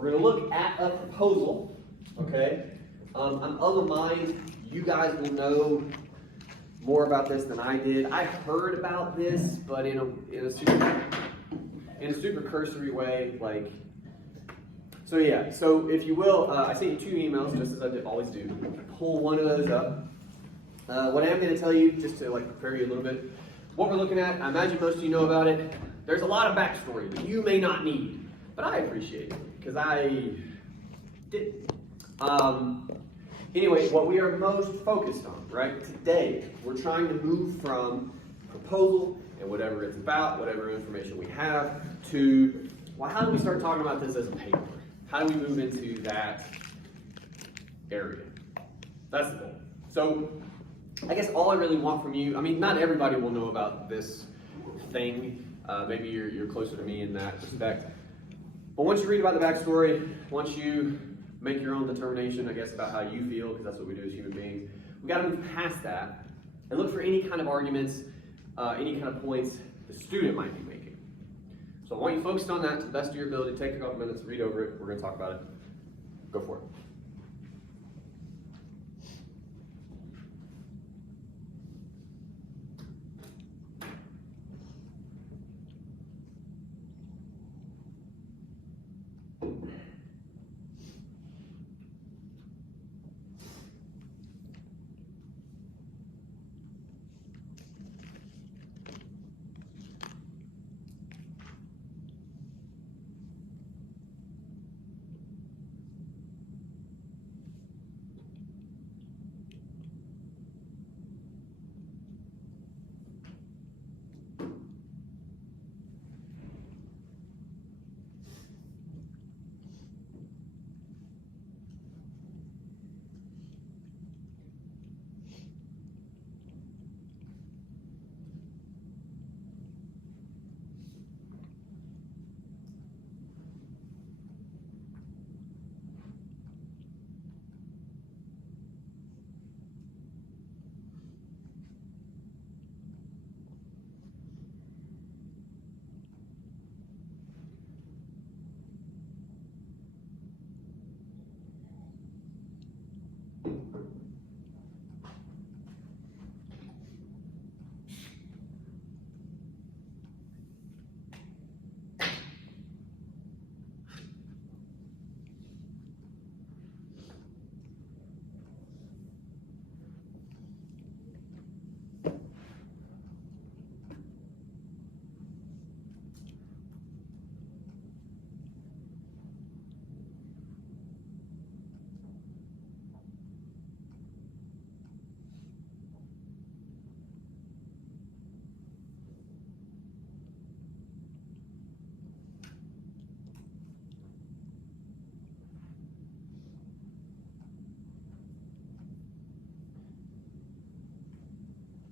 We're going to look at a proposal, okay? I'm of a mind you guys will know more about this than I did. I heard about this, but in a super cursory way, like. So yeah. So if you will, I sent you 2 emails, just as I always do. Pull one of those up. What I am going to tell you, just to like prepare you a little bit, what we're looking at. I imagine most of you know about it. There's a lot of backstory that you may not need, but I appreciate it because I did. Anyway, what we are most focused on, right, today, we're trying to move from proposal and whatever it's about, whatever information we have, to, well, how do we start talking about this as a paper? How do we move into that area? That's the goal. So, I guess all I really want from you, I mean, not everybody will know about this thing. Maybe you're closer to me in that respect. But once you read about the backstory, once you make your own determination, I guess, about how you feel, because that's what we do as human beings, we got to move past that and look for any kind of arguments, any kind of points the student might be making. So I want you focused on that to the best of your ability. Take a couple minutes, read over it. We're going to talk about it. Go for it.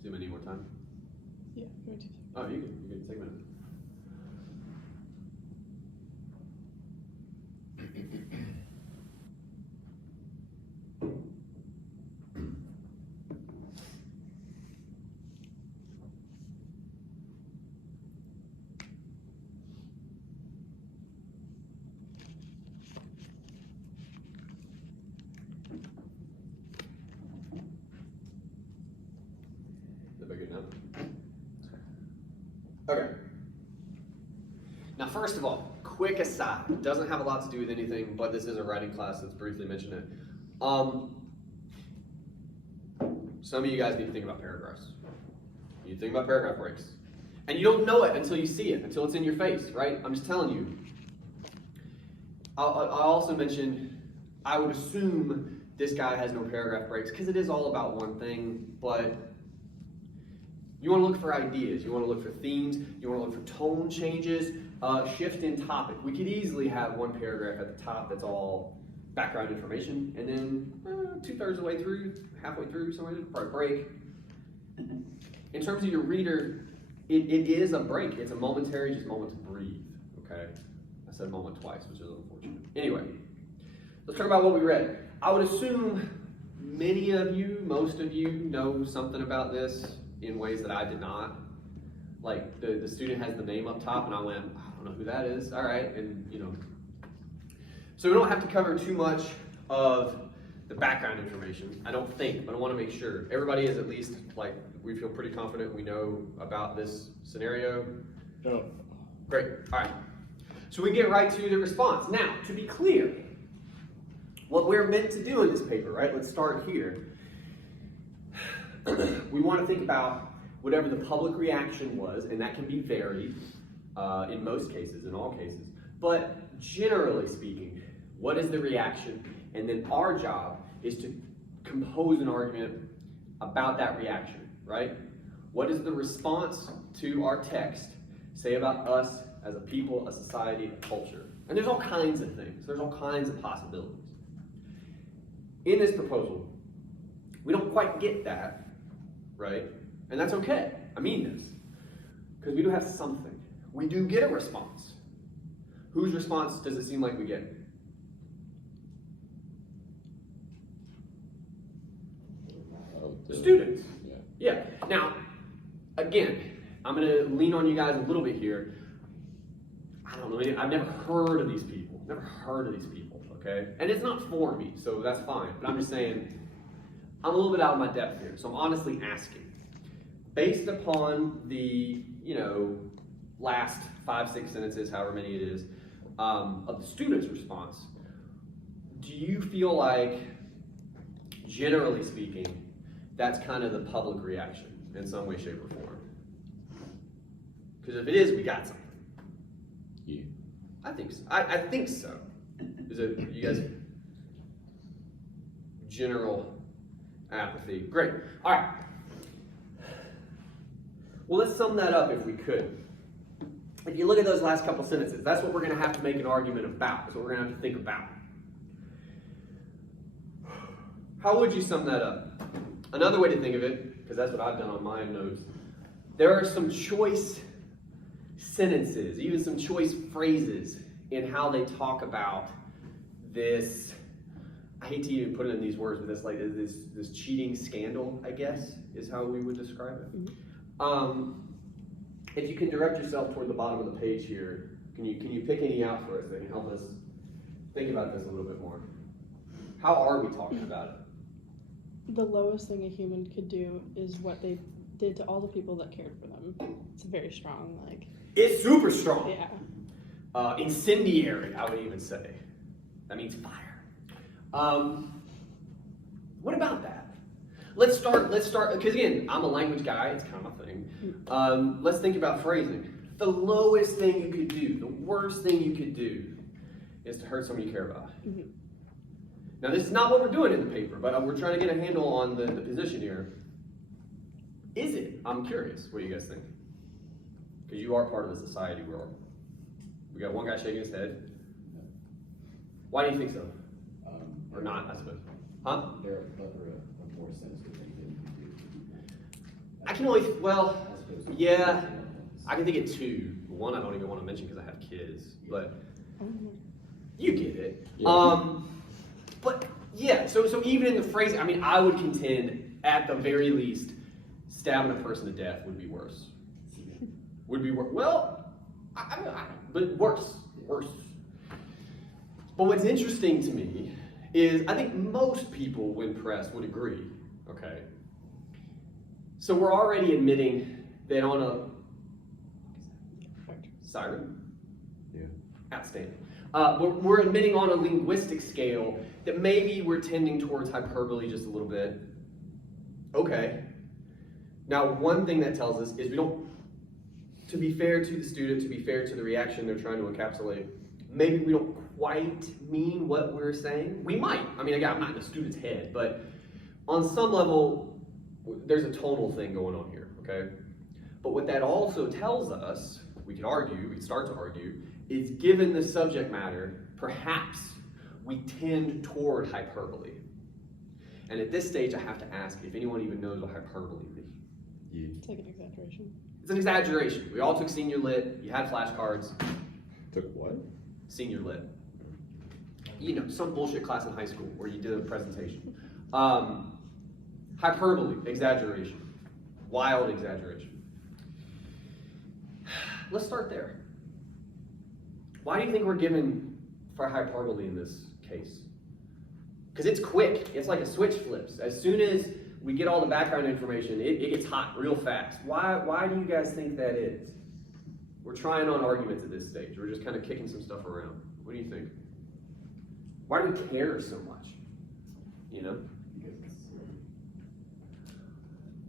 Do you need more time? Yeah, go to. Oh, you can take a minute. Okay. Now, first of all, quick aside. It doesn't have a lot to do with anything, but this is a writing class. Let's briefly mention it. Some of you guys need to think about paragraphs. You think about paragraph breaks. And you don't know it until you see it, until it's in your face, right? I'm just telling you. I'll also mention, I would assume this guy has no paragraph breaks, because it is all about one thing, but you want to look for ideas, you want to look for themes, you want to look for tone changes, shift in topic. We could easily have one paragraph at the top that's all background information, and then 2/3 of the way through, halfway through, somewhere, probably break. In terms of your reader, it is a break. It's a momentary, just moment to breathe, okay? I said moment twice, which is unfortunate. Anyway, let's talk about what we read. I would assume many of you, most of you, know something about this in ways that I did not. Like, the student has the name up top, and I went, I don't know who that is. All right, and, you know. So we don't have to cover too much of the background information, I don't think, but I want to make sure. Everybody is at least, like, we feel pretty confident we know about this scenario. No. Great, all right. So we get right to the response. Now, to be clear, what we're meant to do in this paper, right? Let's start here. We want to think about whatever the public reaction was, and that can be varied in most cases, in all cases. But generally speaking, what is the reaction? And then our job is to compose an argument about that reaction, right? What does the response to our text say about us as a people, a society, a culture? And there's all kinds of things. There's all kinds of possibilities. In this proposal, we don't quite get that, right? And that's okay. I mean this. Because we do have something. We do get a response. Whose response does it seem like we get? The students. Yeah. Now, again, I'm going to lean on you guys a little bit here. I don't know. I've never heard of these people. Never heard of these people, okay? And it's not for me, so that's fine. But I'm just saying, I'm a little bit out of my depth here. So I'm honestly asking, based upon the, last 5, 6 sentences, however many it is, of the student's response, do you feel like, generally speaking, that's kind of the public reaction in some way, shape, or form? Because if it is, we got something. Yeah. I think so. I think so. Is it, you guys, general apathy? Great. All right. Well, let's sum that up if we could. If you look at those last couple sentences, that's what we're going to have to make an argument about. That's what we're going to have to think about. How would you sum that up? Another way to think of it, because that's what I've done on my notes, there are some choice sentences, even some choice phrases in how they talk about this. I hate to even put it in these words, but this cheating scandal, I guess, is how we would describe it. Mm-hmm. If you can direct yourself toward the bottom of the page here, can you pick any out for us that can help us think about this a little bit more? How are we talking about it? The lowest thing a human could do is what they did to all the people that cared for them. It's very strong, It's super strong. Yeah. Incendiary, I would even say. That means fire. What about that? Let's start, because again, I'm a language guy, it's kind of my thing. Let's think about phrasing. The lowest thing you could do, the worst thing you could do, is to hurt someone you care about. Mm-hmm. Now, this is not what we're doing in the paper, but we're trying to get a handle on the position here. Is it? I'm curious. What do you guys think? Because you are part of the society world. We got one guy shaking his head. Why do you think so? Or not, I suppose. Huh? There are a plethora of more sensitive things that you can do. I can only, yeah, I can think of two. One I don't even want to mention because I have kids, but you get it. Yeah. But yeah, so even in the phrasing, I would contend at the very least, stabbing a person to death would be worse. Would be worse. Well, but worse. But what's interesting to me is I think most people, when pressed, would agree. Okay. So we're already admitting that on a siren. Yeah. Outstanding. We're admitting on a linguistic scale that maybe we're tending towards hyperbole just a little bit. Okay. Now, one thing that tells us is we don't, to be fair to the student, to be fair to the reaction they're trying to encapsulate, maybe we don't quite mean what we're saying. We might. Again, I'm not in the student's head, but on some level, there's a tonal thing going on here, okay? But what that also tells us, we could start to argue, is given the subject matter, perhaps we tend toward hyperbole. And at this stage, I have to ask if anyone even knows what hyperbole means. Yeah. It's like an exaggeration. It's an exaggeration. We all took senior lit. You had flashcards. Took what? Senior lit. Some bullshit class in high school where you did a presentation. Hyperbole, exaggeration. Wild exaggeration. Let's start there. Why do you think we're given for hyperbole in this case. Because it's quick. It's like a switch flips. As soon as we get all the background information, it gets hot real fast. Why do you guys think that is? We're trying on arguments at this stage. We're just kind of kicking some stuff around. What do you think? Why do we care so much? You know? Because it's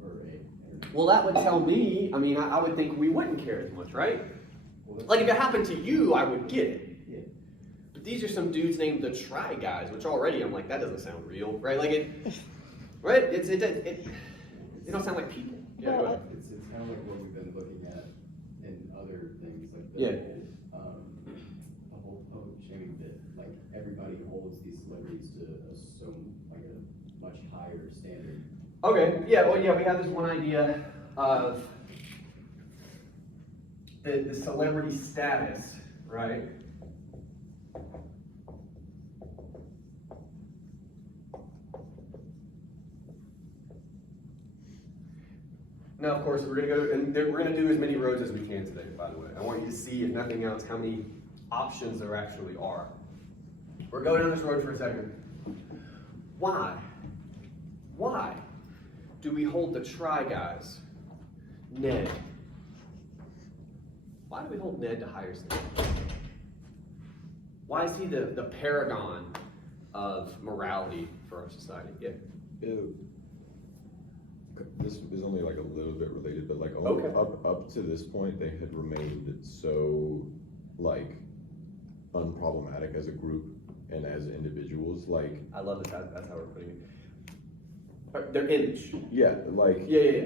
or a Well, that would tell me, I mean, I would think we wouldn't care as much, right? well, that's- Like if it happened to you, I would get it. yeah. But these are some dudes named the Try Guys, which already I'm like, that doesn't sound real, right? Like it, right? It don't sound like people. Yeah, go ahead. It's kind of like what we've been looking at in other things, like Yeah. the whole public shaming bit. Like everybody holds these celebrities to a much higher standard. Okay, yeah, well, yeah, we have this one idea of the celebrity status, right? Now, of course, we're gonna go, and we're gonna do as many roads as we can today, by the way. I want you to see, if nothing else, how many options there actually are. We're going down this road for a second. Why do we hold the Try Guys, Ned? Why do we hold Ned to higher standards? Why is he the paragon of morality for our society? Yeah. This is only like a little bit related, but like Okay. up to this point, they had remained so like unproblematic as a group and as individuals. Like, I love that. That's how we're putting it. Their image. yeah, like, Yeah.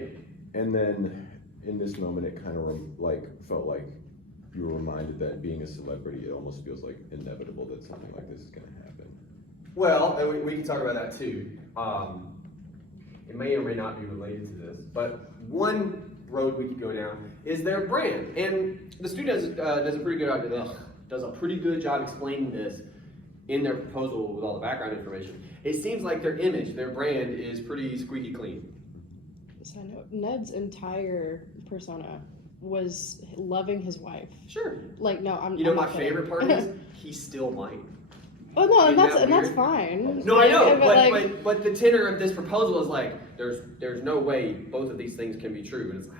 and then in this moment, it kind of like felt like you were reminded that being a celebrity, it almost feels like inevitable that something like this is going to happen. Well, and we can talk about that too. It may or may not be related to this, but one road we could go down is their brand, and the student does a pretty good job explaining this in their proposal with all the background information. It seems like their image, their brand, is pretty squeaky clean. Side note, Ned's entire persona was loving his wife. Sure. Like, no, I'm. You know, I'm my not kidding. favorite part is he's still mine. Oh no, Isn't that and that's weird? fine. No, I know, Like, but the tenor of this proposal is like, there's no way both of these things can be true, and it's like,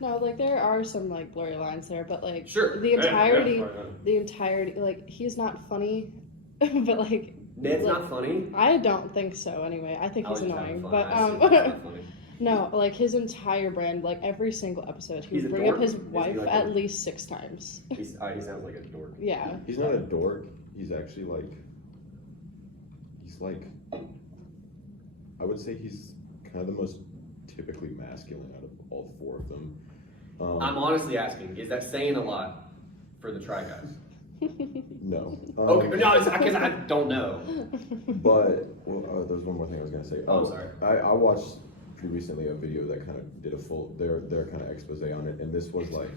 no, like there are some like blurry lines there, but like sure. the Yeah, entirety, yeah, fine. the entirety, like he's not funny, but like Ned's like, not funny. I don't think so. Anyway, I think I he's was just having annoying, fun. but I assume he's not funny. no, like his entire brand, like every single episode, he He's would a bring up dork? his Is he wife like at a- least 6 times. He sounds like a dork. Yeah. He's not a dork. He's actually like, I would say he's kind of the most typically masculine out of all 4 of them. I'm honestly asking, is that saying a lot for the Try Guys? No. Okay, no, it's because I don't know. But there's one more thing I was gonna say. Oh, sorry. I watched pretty recently a video that kind of did a full their kind of expose on it, and this was like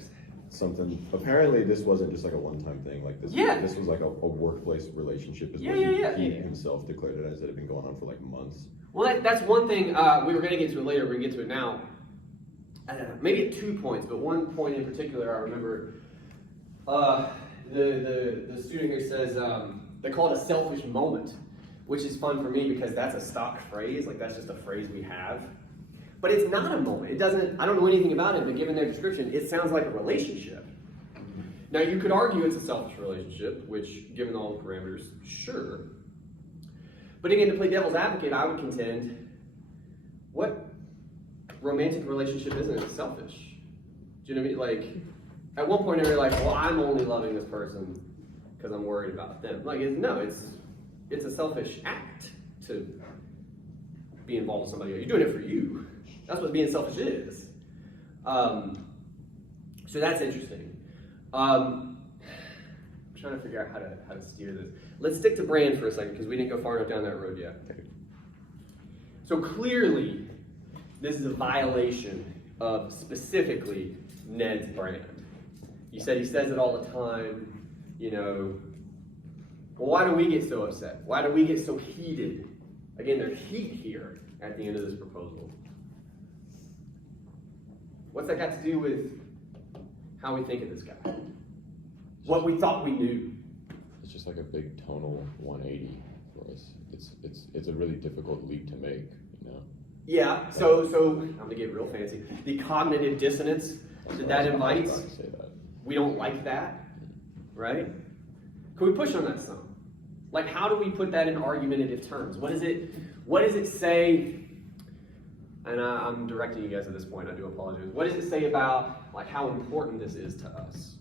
something. Apparently, this wasn't just like a one-time thing. Like this. Yeah. This was like a workplace relationship. Is Yeah, what yeah. He himself declared it as. It had been going on for like months. Well, that's one thing we were going to get to it later. We're going to get to it now. Maybe at 2 points, but one point in particular I remember. The student here says they call it a selfish moment, which is fun for me because that's a stock phrase. Like that's just a phrase we have. But it's not a moment. It doesn't. I don't know anything about it, but given their description, it sounds like a relationship. Now you could argue it's a selfish relationship, which, given all the parameters, sure. But again, to play devil's advocate, I would contend, what romantic relationship isn't selfish? Do you know what I mean? Like, at one point, you're like, well, I'm only loving this person because I'm worried about them. Like, no, it's a selfish act to be involved with somebody. You're doing it for you. That's what being selfish is. So that's interesting. I'm trying to figure out how to steer this. Let's stick to brand for a second because we didn't go far enough down that road yet. So clearly, this is a violation of specifically Ned's brand. You said he says it all the time, you know. Well, why do we get so upset? Why do we get so heated? Again, there's heat here at the end of this proposal. What's that got to do with how we think of this guy? What we thought we knew? It's just like a big tonal 180 for us. It's a really difficult leap to make, you know. Yeah, so I'm gonna get real fancy. The cognitive dissonance that invites, I was about to say that. we don't like that, right? Can we push on that some? Like, how do we put that in argumentative terms? What does it say? And I'm directing you guys at this point, I do apologize. What does it say about like how important this is to us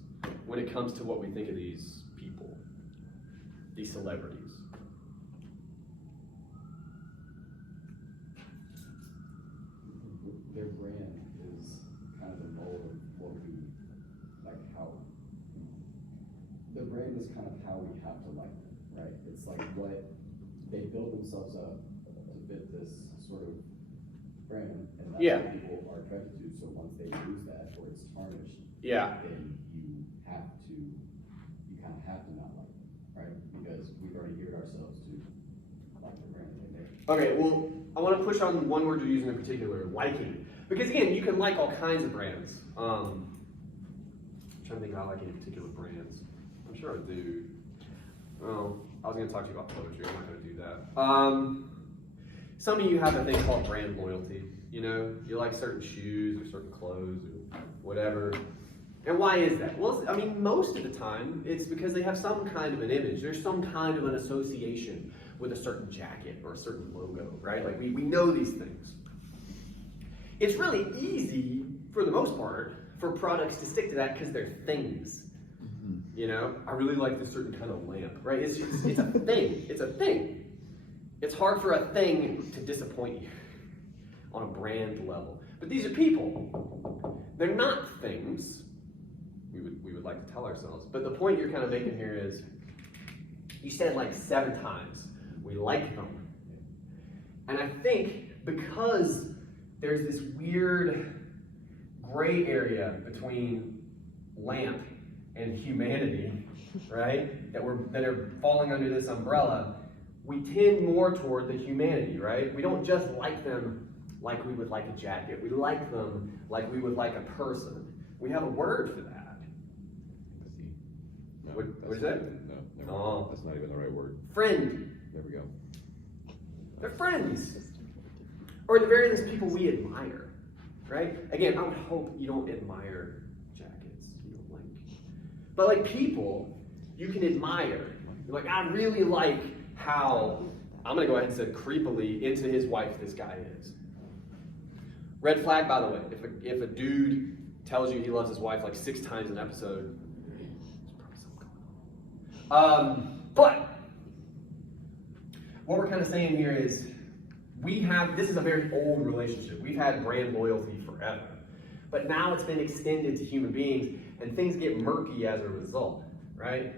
when it comes to what we think of these people, these celebrities? Their brand is kind of the mold of what we, like how, the brand is kind of how we have to like them, right? It's like what, they build themselves up to fit this sort of brand, and that's Yeah. what people are attracted to, so once they lose that, or it's tarnished, Yeah. then you kind of have to not like them, right? Because we've already geared ourselves to like the brand they're there. Okay, well, I want to push on one word you're using in particular, liking. Because again, you can like all kinds of brands. I'm trying to think if I like any particular brands. I'm sure I do. Oh, I was going to talk to you about poetry. I'm not going to do that. Some of you have a thing called brand loyalty. You know, you like certain shoes or certain clothes or whatever. And why is that? Well, I mean, most of the time, it's because they have some kind of an image. There's some kind of an association with a certain jacket or a certain logo, right? Like, we know these things. It's really easy, for the most part, for products to stick to that because they're things. You know, I really like this certain kind of lamp, right? It's a thing. It's a thing. It's hard for a thing to disappoint you on a brand level. But these are people. They're not things. We would like to tell ourselves. But the point you're kind of making here is, you said like 7 times, we like them. And I think because there's this weird gray area between lamp and humanity, right? That are falling under this umbrella, we tend more toward the humanity, right? We don't just like them like we would like a jacket. We like them like we would like a person. We have a word for that. No, What that's is not that? even- No, never, Oh. that's not even the right word. Friend. There we go. They're friends. Or at the very least, people we admire, right? Again, I would hope you don't admire jackets. You don't like. But like people, you can admire. You're like, I really like how, I'm going to go ahead and say creepily into his wife this guy is. Red flag, by the way. If a dude tells you he loves his wife like 6 times an episode, there's probably something going on. But what we're kind of saying here is, this is a very old relationship. We've had brand loyalty forever. But now it's been extended to human beings, and things get murky as a result, right?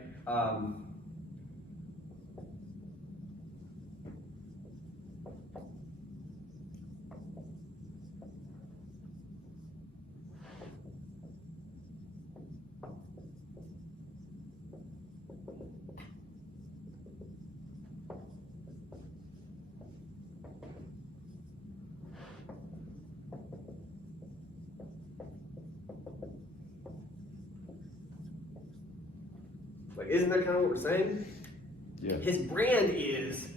Like, isn't that kind of what we're saying? Yeah. His brand is,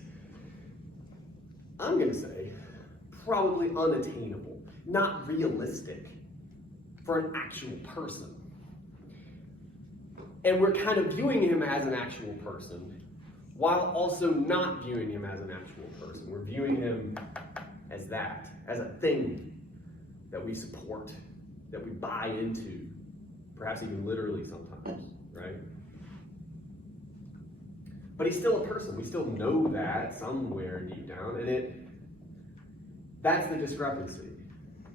I'm going to say, probably unattainable, not realistic for an actual person. And we're kind of viewing him as an actual person, while also not viewing him as an actual person. We're viewing him as that, as a thing that we support, that we buy into, perhaps even literally sometimes, right? But he's still a person. We still know that somewhere deep down, and that's the discrepancy.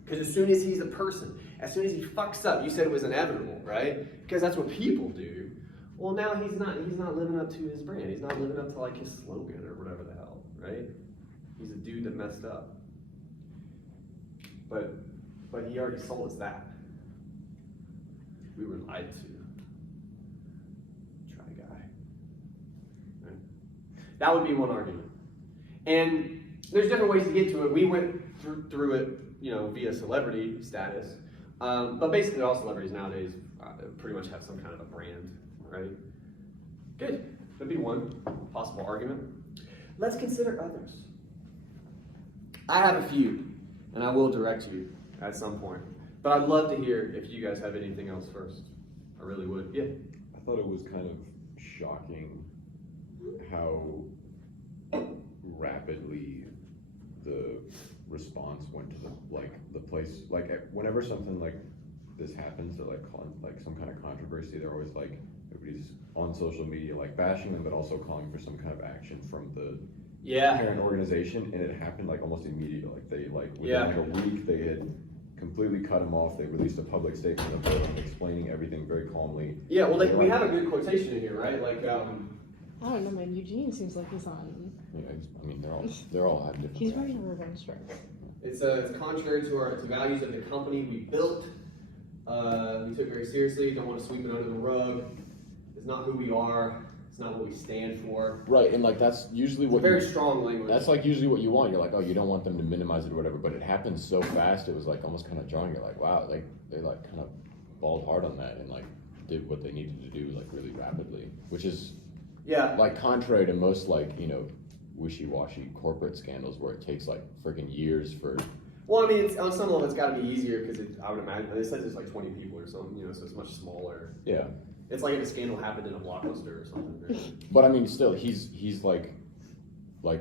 Because as soon as he's a person, as soon as he fucks up, you said it was inevitable, right? Because that's what people do. Well, now he's not living up to his brand. He's not living up to like his slogan or whatever the hell, right? He's a dude that messed up. But he already sold us that. We were lied to. Try guy. Right? That would be one argument. And there's different ways to get to it. We went through it, via celebrity status. But basically all celebrities nowadays pretty much have some kind of a brand, right? Good. That'd be one possible argument. Let's consider others. I have a few, and I will direct you at some point. But I'd love to hear if you guys have anything else first. I really would. Yeah. I thought it was kind of shocking how rapidly the response went to the place, whenever something like this happens, that like some kind of controversy, they're always like, everybody's on social media like bashing them, but also calling for some kind of action from the parent organization, and it happened like almost immediately. Like they within like a week they had completely cut him off. They released a public statement of them explaining everything very calmly. Yeah, well, we have a good quotation in here, right? Like, I don't know, man. Eugene seems like he's on. Yeah, I mean, they're all have different. He's wearing a revenge strip. it's contrary to values of the company we built. We took it very seriously. Don't want to sweep it under the rug. It's not who we are. It's not what we stand for. Right, and like that's usually It's what very strong language. that's like usually what you want. You're like, oh, you don't want them to minimize it or whatever, but it happened so fast. It was like almost kind of jarring. You're like, wow, like they like kind of balled hard on that and like did what they needed to do like really rapidly, which is like contrary to most like wishy-washy corporate scandals where it takes like freaking years for. Well, I mean, on some level, it's got to be easier because I would imagine it says it's like 20 people or something, so it's much smaller. Yeah. It's like if a scandal happened in a Blockbuster or something. Right? But I mean, still, he's like I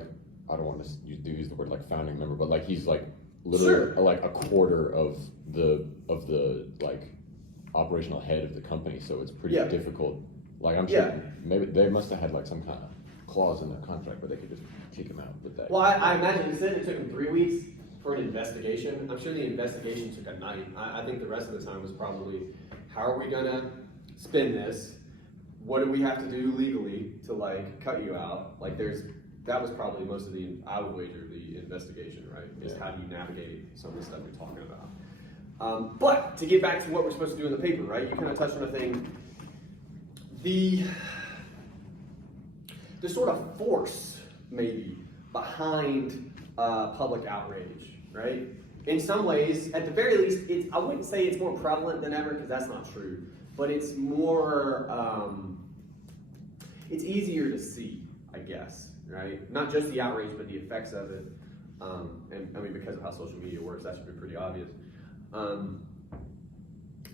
don't want to use the word like founding member, but like he's like literally like a quarter of the like operational head of the company, so it's pretty difficult. Like I'm sure maybe they must have had like some kind of clause in their contract where they could just kick him out with that. Well, I imagine it said it took him 3 weeks for an investigation. I'm sure the investigation took a night. I think the rest of the time was probably, how are we gonna spin this? What do we have to do legally to like cut you out? Like that was probably most of I would wager the investigation, right? Is how do you navigate some of the stuff you're talking about. But to get back to what we're supposed to do in the paper, right? You kind of touched on a thing. The sort of force, maybe, behind public outrage, right? In some ways, at the very least, I wouldn't say it's more prevalent than ever, because that's not true, but it's more, it's easier to see, I guess, right? Not just the outrage, but the effects of it. And I mean, because of how social media works, that should be pretty obvious. I'm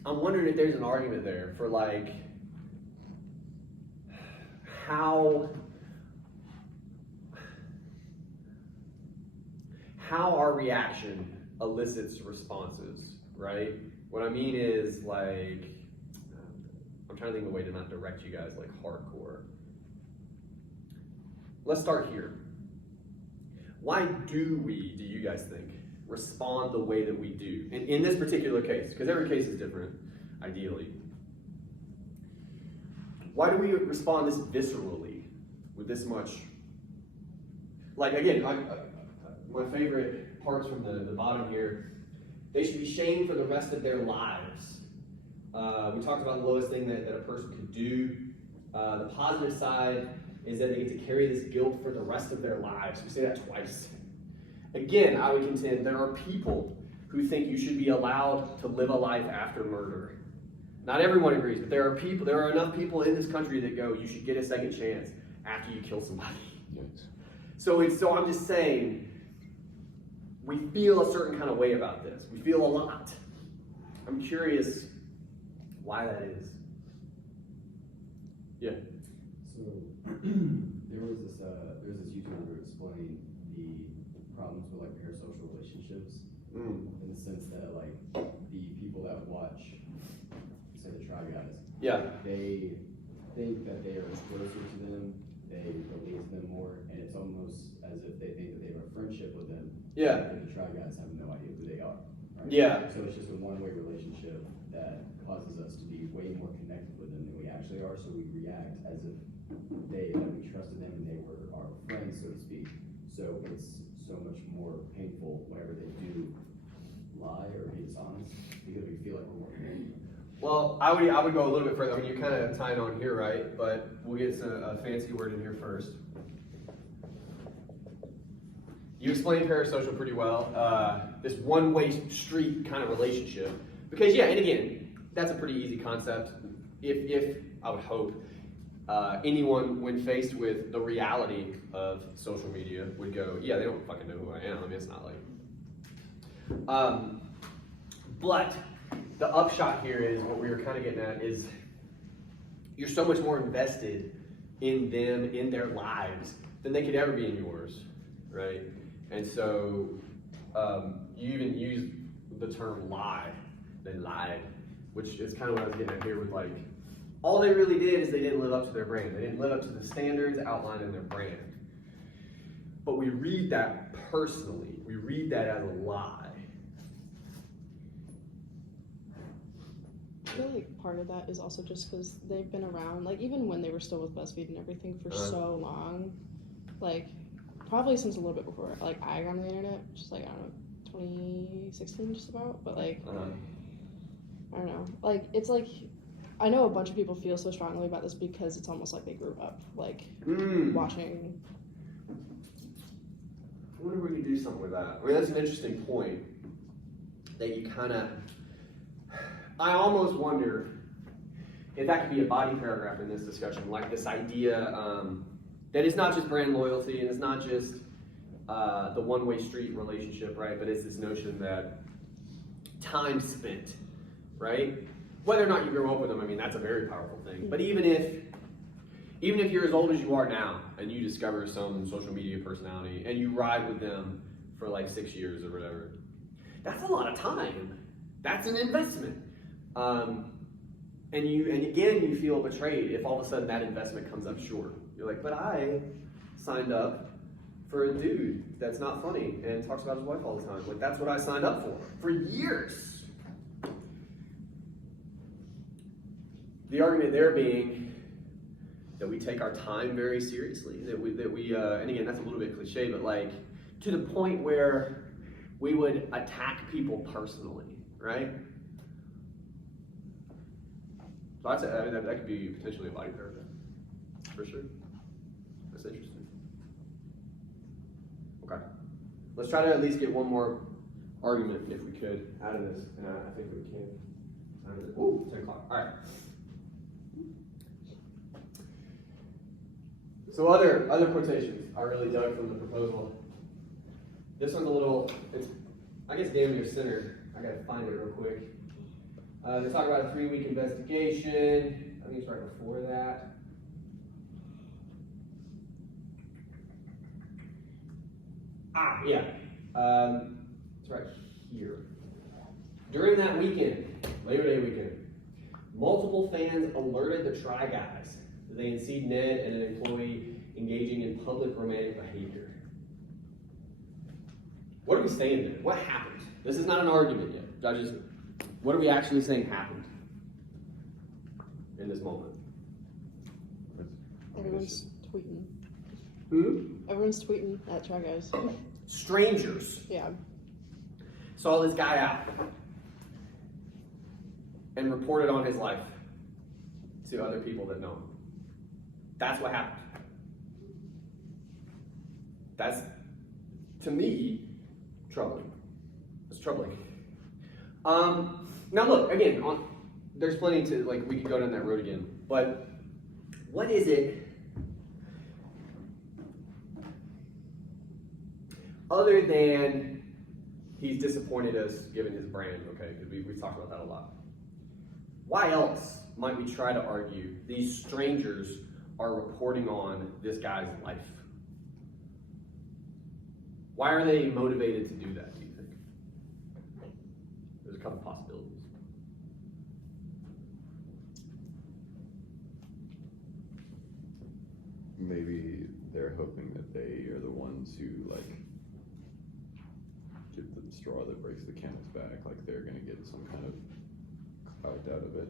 wondering if there's an argument there for like, how our reaction elicits responses, right? What I mean is like, I'm trying to think of a way to not direct you guys like hardcore. Let's start here. Why do you guys think, respond the way that we do? In this particular case, because every case is different, ideally. Why do we respond this viscerally, with this much? Like again, my favorite parts from the bottom here, they should be shamed for the rest of their lives. We talked about the lowest thing that a person could do. The positive side is that they get to carry this guilt for the rest of their lives. We say that twice. Again, I would contend there are people who think you should be allowed to live a life after murder. Not everyone agrees, but there are enough people in this country that go, you should get a second chance after you kill somebody. Yes. So I'm just saying, we feel a certain kind of way about this. We feel a lot. I'm curious why that is. Yeah. So there was this YouTuber explaining the problems with like parasocial relationships in the sense that like the people that watch, say the Try Guys, they think that they are closer to them, they relate to them more, and it's almost as if they think that they have a friendship with them. And the Try Guys have no idea who they are. Right? So it's just a one-way relationship that causes us to be way more connected with them than we actually are. So we react as if we trusted them and they were our friends, so to speak. So it's so much more painful whenever they do lie or be dishonest because we feel like we're more connected. Well, I would go a little bit further. I mean, you're kind of tying on here, right? But we'll get a fancy word in here first. You explained parasocial pretty well. This one-way street kind of relationship. Because and again, that's a pretty easy concept. If I would hope, anyone, when faced with the reality of social media, would go, yeah, they don't fucking know who I am. I mean, it's not like. But the upshot here is what we were kind of getting at is you're so much more invested in them, in their lives, than they could ever be in yours, right? And so you even use the term lie, they lied, which is kind of what I was getting at here with like, all they really did is they didn't live up to their brand. They didn't live up to the standards outlined in their brand. But we read that personally. We read that as a lie. I feel like part of that is also just because they've been around, like even when they were still with BuzzFeed and everything for so long, like probably since a little bit before, like I got on the internet, which is like, I don't know, 2016 just about, but like, I don't know, like it's like, I know a bunch of people feel so strongly about this because it's almost like they grew up, like watching. I wonder if we could do something with that. I mean, that's an interesting point that you kind of, I almost wonder if that could be a body paragraph in this discussion, like this idea that it's not just brand loyalty and it's not just the one-way street relationship, right? But it's this notion that time spent, right? Whether or not you grow up with them, I mean, that's a very powerful thing. But even if you're as old as you are now and you discover some social media personality and you ride with them for like 6 years or whatever, that's a lot of time. That's an investment. And again, you feel betrayed if all of a sudden that investment comes up short. You're like, but I signed up for a dude that's not funny and talks about his wife all the time. Like, that's what I signed up for years. The argument there being that we take our time very seriously, that we and again, that's a little bit cliche, but like to the point where we would attack people personally, right? So I'd say, I mean, that could be potentially a body paragraph, for sure. That's interesting. Okay, let's try to at least get one more argument, if we could, out of this, and I think we can. Ooh, 10 o'clock. All right. So other quotations I really dug from the proposal. This one's a little, it's, I guess, damn near centered. I gotta find it real quick. They talk about a 3-week investigation. I think it's right before that. Yeah. It's right here. During that weekend, Labor Day weekend, multiple fans alerted the Try Guys that they had seen Ned and an employee engaging in public romantic behavior. What are we saying there? What happened? This is not an argument yet. What are we actually saying happened in this moment? Everyone's tweeting. Who? Everyone's tweeting at Try Guys. Strangers Yeah. saw this guy out and reported on his life to other people that know him. That's what happened. That's, to me, troubling. It's troubling. Now look, again, there's plenty to, like, we could go down that road again, but what is it other than he's disappointed us given his brand, okay, because we've talked about that a lot. Why else might we try to argue these strangers are reporting on this guy's life? Why are they motivated to do that, do you think? There's a couple possibilities. Maybe they're hoping that they are the ones who like give the straw that breaks the camel's back, like they're gonna get some kind of clout out of it.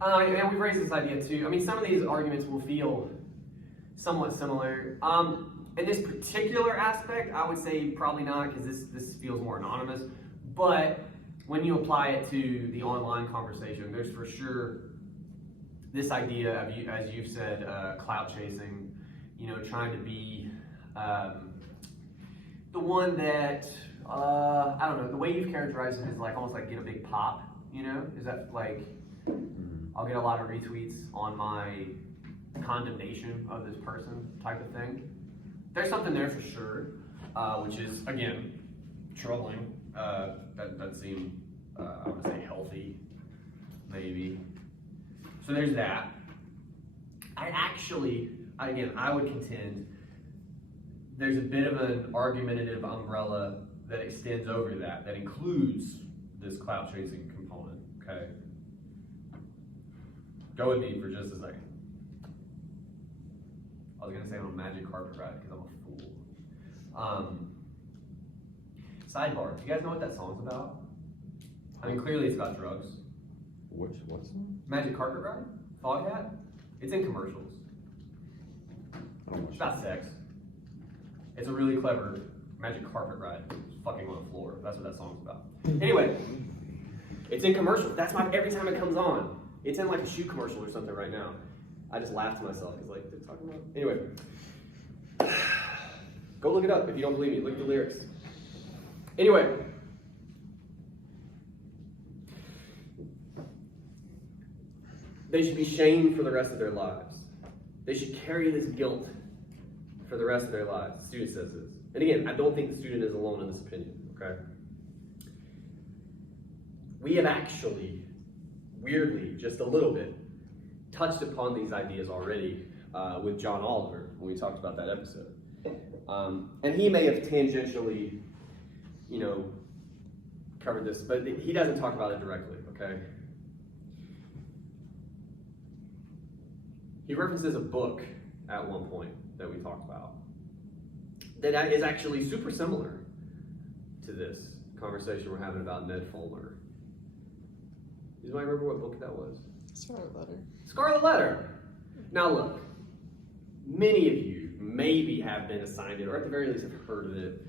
And we've raised this idea too. I mean, some of these arguments will feel somewhat similar. In this particular aspect, I would say probably not, because this feels more anonymous. But when you apply it to the online conversation, there's for sure this idea of, as you've said, clout chasing. You know, trying to be the one that I don't know. The way you've characterized it is like almost like get a big pop. You know, is that like I'll get a lot of retweets on my condemnation of this person type of thing. There's something there for sure, which is, again, troubling. That doesn't seem, I would say, healthy, maybe. So there's that. I would contend there's a bit of an argumentative umbrella that extends over that includes this clout chasing component, okay? Go with me for just a second. I was gonna say I'm a magic carpet ride because I'm a fool. Sidebar, do you guys know what that song's about? I mean, clearly it's about drugs. What's Magic Carpet Ride? Foghat? It's in commercials. I don't It's watch about sex. It's a really clever magic carpet ride. It's fucking on the floor. That's what that song's about. Anyway, it's in commercials. That's why every time it comes on, it's in like a shoe commercial or something right now. I just laughed to myself because like, they're talking about. Anyway, go look it up if you don't believe me. Look at the lyrics. Anyway. They should be shamed for the rest of their lives. They should carry this guilt for the rest of their lives. The student says this. And again, I don't think the student is alone in this opinion, okay? We have actually, weirdly, just a little bit, touched upon these ideas already with John Oliver when we talked about that episode. And he may have tangentially, covered this, but he doesn't talk about it directly, okay? He references a book at one point that we talked about that is actually super similar to this conversation we're having about Ned Fulmer. Does anybody remember what book that was? Scarlet Letter. Scarlet Letter. Now look, many of you maybe have been assigned it, or at the very least have heard of it,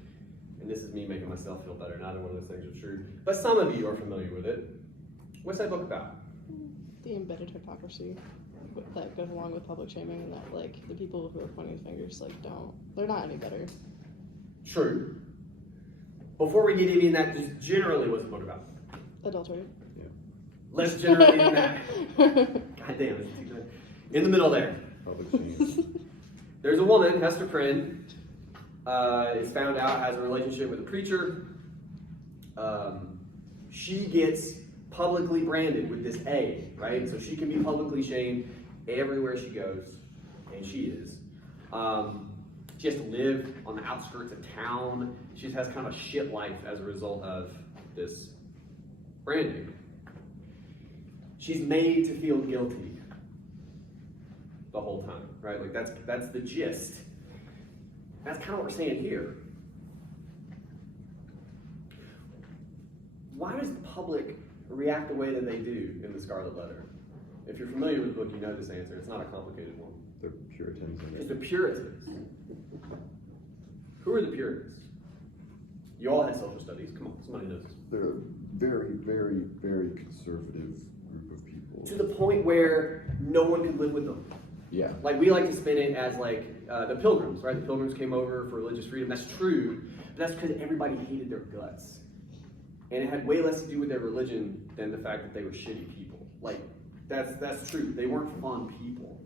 and this is me making myself feel better. Neither one of those things are true, but some of you are familiar with it. What's that book about? The embedded hypocrisy that goes along with public shaming, and that like the people who are pointing fingers they're not any better. True. Before we get into that, just generally what's the book about? Adultery. Less generally than that. God damn it. In the middle there. Public shame. There's a woman, Hester Prynne, is found out has a relationship with a preacher. She gets publicly branded with this A, right? So she can be publicly shamed everywhere she goes, and she is. She has to live on the outskirts of town. She just has kind of a shit life as a result of this branding. She's made to feel guilty the whole time, right? Like that's the gist. That's kind of what we're saying here. Why does the public react the way that they do in the Scarlet Letter? If you're familiar with the book, you know this answer. It's not a complicated one. They're Puritans. It's the Puritans. Who are the Puritans? You all had social studies. Come on, somebody knows this. They're a very, very, very conservative group of people. To the point where no one could live with them. Yeah. Like, we like to spin it as like the Pilgrims, right? The Pilgrims came over for religious freedom. That's true, but that's because everybody hated their guts. And it had way less to do with their religion than the fact that they were shitty people. Like, that's true. They weren't fun people.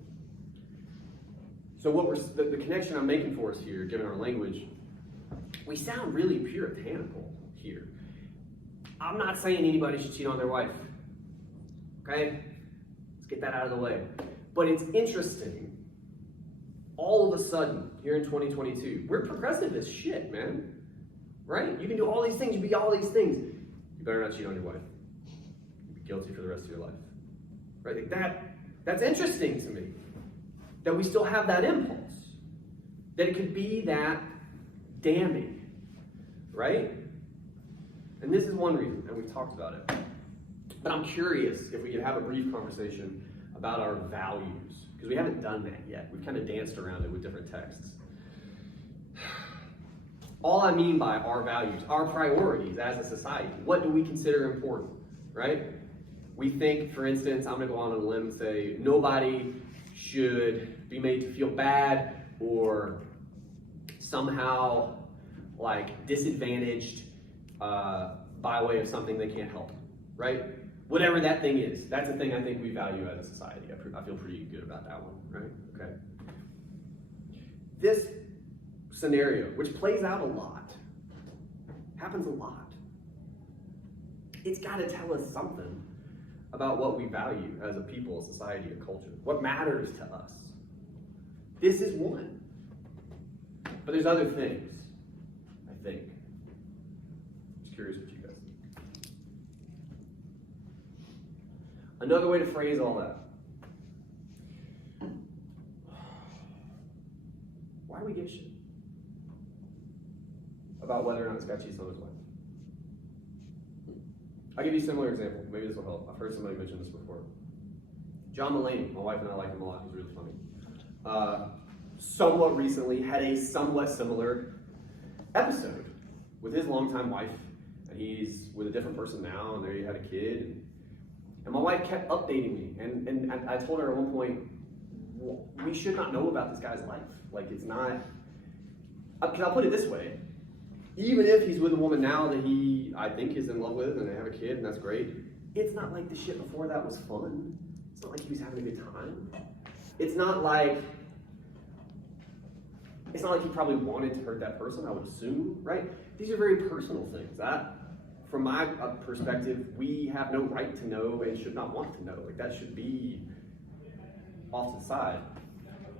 So what the connection I'm making for us here, given our language, we sound really puritanical here. I'm not saying anybody should cheat on their wife. Okay? Let's get that out of the way. But it's interesting. All of a sudden, here in 2022, we're progressive as shit, man. Right? You can do all these things, you be all these things. You better not cheat on your wife. You'll be guilty for the rest of your life. Right? Like that's interesting to me. That we still have that impulse. That it could be that damning. Right? And this is one reason, and we've talked about it. But I'm curious if we could have a brief conversation about our values. Because we haven't done that yet. We've kind of danced around it with different texts. All I mean by our values, our priorities as a society. What do we consider important, right? We think, for instance, I'm going to go on a limb and say nobody should be made to feel bad or somehow like disadvantaged by way of something they can't help, right? Whatever that thing is, that's a thing I think we value as a society. I feel pretty good about that one, right? Okay. This scenario, which plays out a lot, happens a lot, it's got to tell us something about what we value as a people, a society, a culture. What matters to us. This is one. But there's other things, I think. Just curious what you guys think. Another way to phrase all that. Why do we give shit about whether or not this guy cheats on his wife? I'll give you a similar example. Maybe this will help. I've heard somebody mention this before. John Mulaney, my wife and I like him a lot. He's really funny. Somewhat recently had a somewhat similar episode with his longtime wife, and he's with a different person now, and they had a kid. And my wife kept updating me, and I told her at one point, we should not know about this guy's life. Like, it's not, because I'll put it this way, even if he's with a woman now that I think is in love with, and they have a kid, and that's great, it's not like the shit before that was fun. It's not like he was having a good time. It's not like he probably wanted to hurt that person, I would assume, right? These are very personal things. That, from my perspective, we have no right to know and should not want to know. Like, that should be off to the side.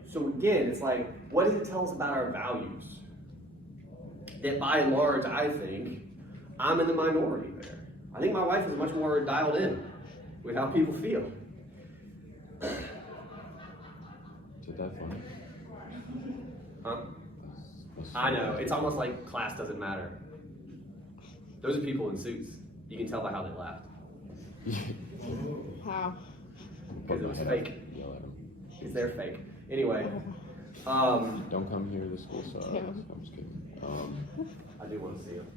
So again, it's like, what does it tell us about our values? That by and large, I think, I'm in the minority there. I think my wife is much more dialed in with how people feel. Is it that funny? I know, it's almost like class doesn't matter. Those are people in suits. You can tell by how they laughed. How? Because it was Head fake. up, yell at 'em. It's their fake. Anyway, Don't come here to school, so Yeah. I'm just kidding. I do want to see him.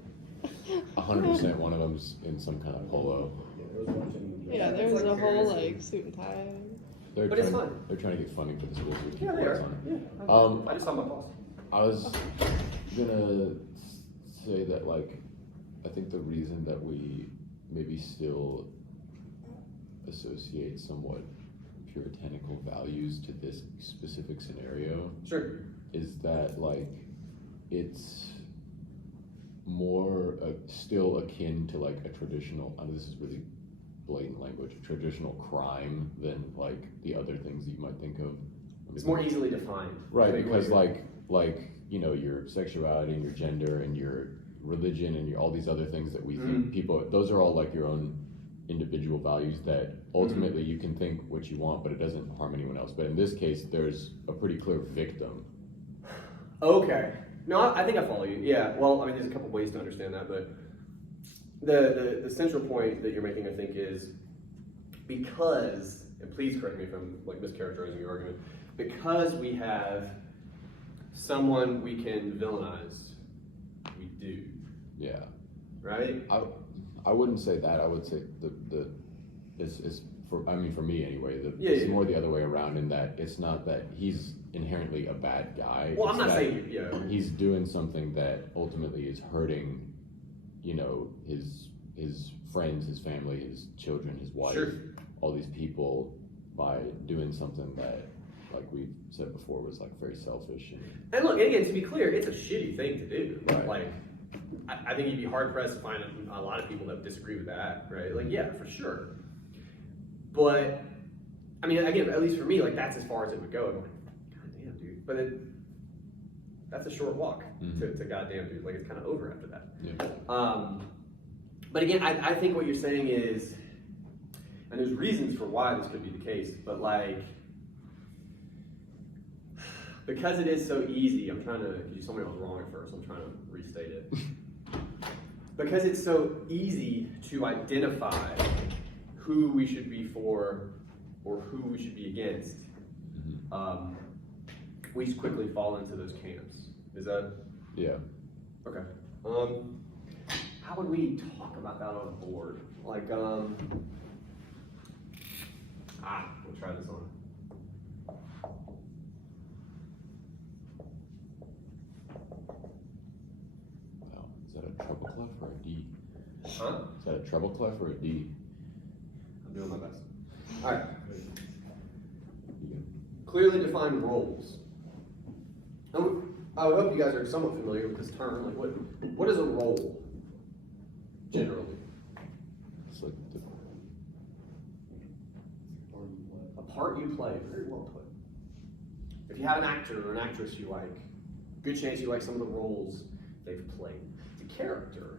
100% one of them's in some kind of polo. Yeah, It's there was like a whole seriously. suit and tie. They're But it's trying, fun. They're trying to get funding for the schools. with Yeah, people they that's are. on. Yeah. I just saw my boss. I was gonna say that, like, I think the reason that we maybe still associate somewhat puritanical values to this specific scenario Sure. is that, like, it's more still akin to, like, a traditional, I know this is really blatant language, traditional crime than, like, the other things that you might think of. It's more easily defined. Right, Maybe because what like you know, your sexuality and your gender and your religion and all these other things that we think people, those are all like your own individual values that ultimately you can think what you want, but it doesn't harm anyone else. But in this case, there's a pretty clear victim. Okay. No, I think I follow you. Yeah. Well, I mean, there's a couple ways to understand that, but the central point that you're making, I think, is because, and please correct me if I'm like mischaracterizing your argument, because we have someone we can villainize, we do, Yeah, right? I wouldn't say that. I would say is for, I mean, for me anyway, it's more the other way around, in that it's not that he's inherently a bad guy. Well, it's I'm not that saying, yeah. he's doing something that ultimately is hurting, you know, his friends, his family, his children, his wife, Sure. all these people, by doing something that, like we said before, was like very selfish. And look, again, to be clear, it's a shitty thing to do. Right. Like, I think you'd be hard pressed to find a lot of people that disagree with that, right? Like, yeah, for sure. But, I mean, again, at least for me, like, that's as far as it would go. I'm like, goddamn, dude. But that's a short walk to goddamn, dude. Like, it's kind of over after that. Yeah. But again, I think what you're saying is, and there's reasons for why this could be the case, but like, because it is so easy, I'm trying to, because you told me I was wrong at first, I'm trying to restate it. Because it's so easy to identify who we should be for or who we should be against, we just quickly fall into those camps. Is that? Yeah. Okay. How would we talk about that on a board? Like, we'll try this on. Wow. Is that a treble clef or a D? Huh? Is that a treble clef or a D? doing my best. All right. Clearly defined roles. I would hope you guys are somewhat familiar with this term. Like, what is a role, generally? It's like the, A part you play. Very well put. If you have an actor or an actress you like, good chance you like some of the roles they've played. It's a character.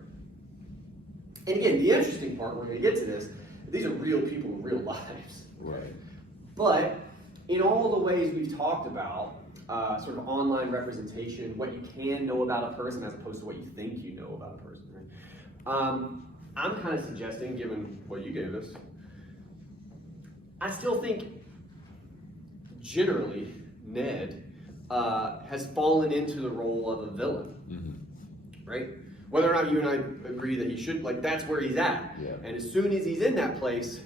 And again, the interesting part, we're going to get to this, these are real people with real lives. right. But in all the ways we've talked about, sort of online representation, what you can know about a person as opposed to what you think you know about a person, right? I'm kind of suggesting, given what you gave us, I still think generally Ned has fallen into the role of a villain, Mm-hmm. right? Whether or not you and I agree that he should, like, that's where he's at. Yeah. And as soon as he's in that place,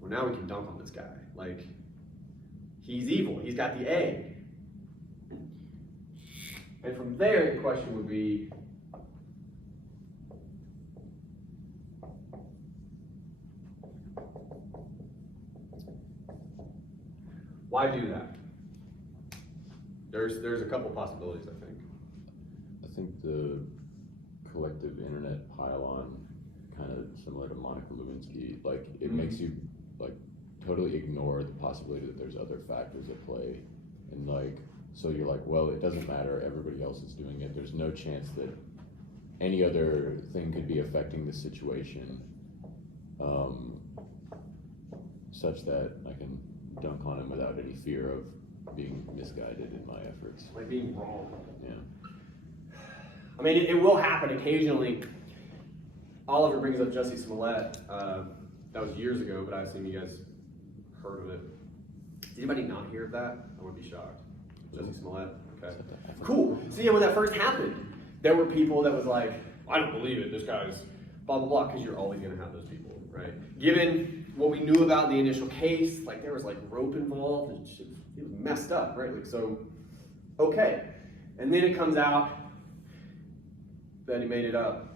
well, now we can dunk on this guy. Like, he's evil. He's got the A. And from there, the question would be, why do that? There's a couple possibilities, I think. I think the collective internet pile-on, kind of similar to Monica Lewinsky, like it makes you like totally ignore the possibility that there's other factors at play, and like so you're like, well, it doesn't matter. Everybody else is doing it. There's no chance that any other thing could be affecting the situation, such that I can dunk on him without any fear of being misguided in my efforts. Like being wrong. Yeah. I mean, it will happen occasionally. Oliver brings up Jussie Smollett. That was years ago, but I assume you guys heard of it. Did anybody not hear of that? I would be shocked. Jussie Smollett? Okay. Cool. So yeah, when that first happened, there were people that was like, I don't believe it, this guy's blah, blah, blah, because you're always going to have those people, right? Given what we knew about the initial case, like there was like rope involved, and shit, it was messed up, right? Like, so, okay. And then it comes out that he made it up.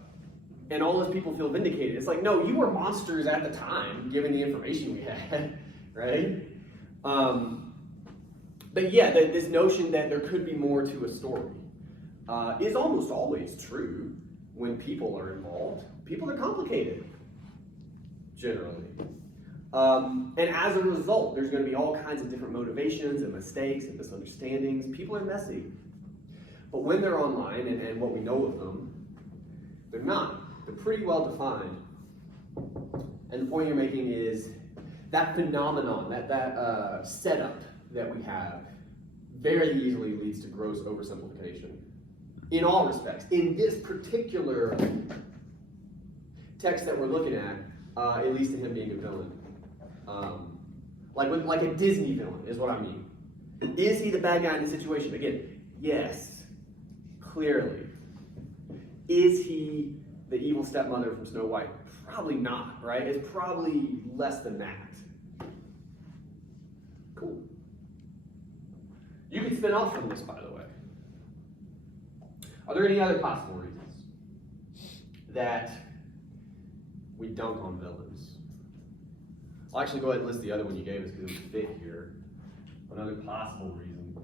And all those people feel vindicated. It's like, no, you were monsters at the time, given the information we had, right? But yeah, this notion that there could be more to a story is almost always true when people are involved. People are complicated, generally. And as a result, there's going to be all kinds of different motivations and mistakes and misunderstandings. People are messy. But when they're online, and what we know of them, they're not. They're pretty well defined. And the point you're making is that phenomenon, that setup that we have, very easily leads to gross oversimplification. In all respects. In this particular text that we're looking at, it leads to him being a villain. Like a Disney villain is what I mean. Is he the bad guy in the situation? Again, yes, clearly. Is he the evil stepmother from Snow White? Probably not, right? It's probably less than that. Cool. You can spin off from this, by the way. Are there any other possible reasons that we dunk on villains? I'll actually go ahead and list the other one you gave us because it would fit here. Another possible reason.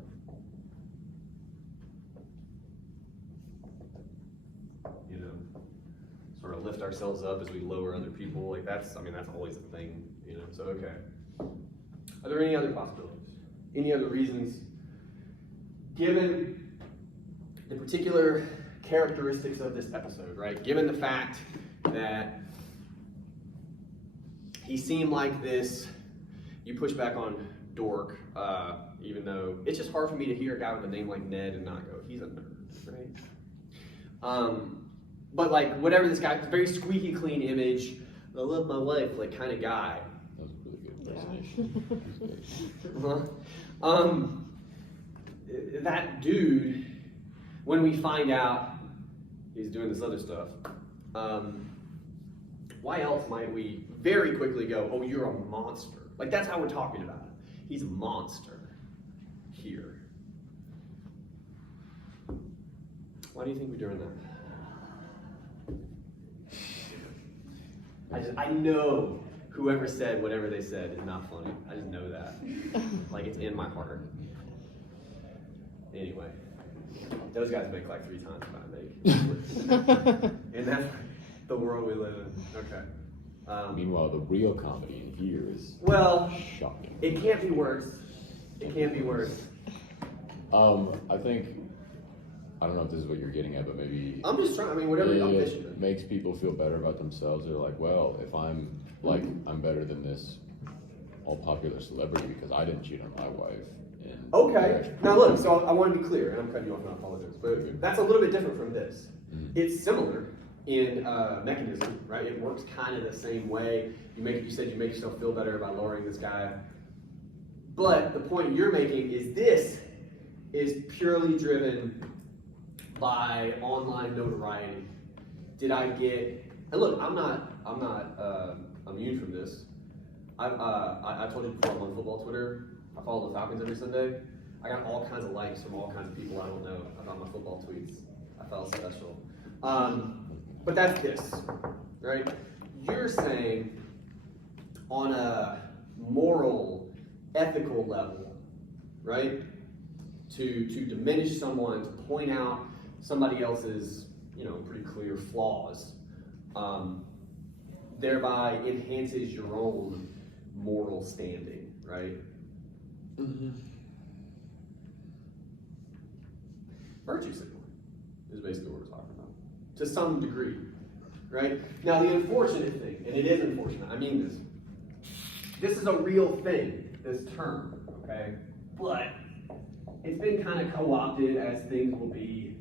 You know, sort of lift ourselves up as we lower other people. Like that's always a thing, you know, so okay. Are there any other possibilities? Any other reasons? Given the particular characteristics of this episode, right? Given the fact that he seemed like this, you push back on dork, even though it's just hard for me to hear a guy with a name like Ned and not go, he's a nerd, right? But like, whatever this guy, very squeaky clean image, I love my wife, like kind of guy. That was a really good Yeah. impersonation. That dude, when we find out he's doing this other stuff, why else might we very quickly go, oh, you're a monster? Like, that's how we're talking about him. He's a monster here. Why do you think we're doing that? I know whoever said whatever they said is not funny. I just know that. Like, it's in my heart. Anyway, those guys make like 3 times what I make. And that's the world we live in. Okay. Meanwhile, the real comedy in here is Well, shocking. it can't be worse. It can't be worse. I think, I don't know if this is what you're getting at, but maybe I'm just trying, I mean, whatever I'm fishing. it makes people feel better about themselves. They're like, well, if I'm better than this all popular celebrity because I didn't cheat on my wife. And Okay. Now look, so I want to be clear, and I'm cutting you off, and I apologize, but that's a little bit different from this. It's similar in mechanism, right? It works kind of the same way. You said you make yourself feel better by lowering this guy. But the point you're making is this is purely driven by online notoriety. Did I get? And look, I'm not immune from this. I told you before, I'm on football Twitter. I follow the Falcons every Sunday. I got all kinds of likes from all kinds of people I don't know about my football tweets. I felt special. But that's this, right? You're saying on a moral, ethical level, right? To diminish someone, to point out somebody else's, pretty clear flaws, thereby enhances your own moral standing, right? Virtue signaling is basically what we're talking about, to some degree, right? Now, the unfortunate thing, and it is unfortunate, I mean this is a real thing, this term, okay? But it's been kind of co-opted as things will be,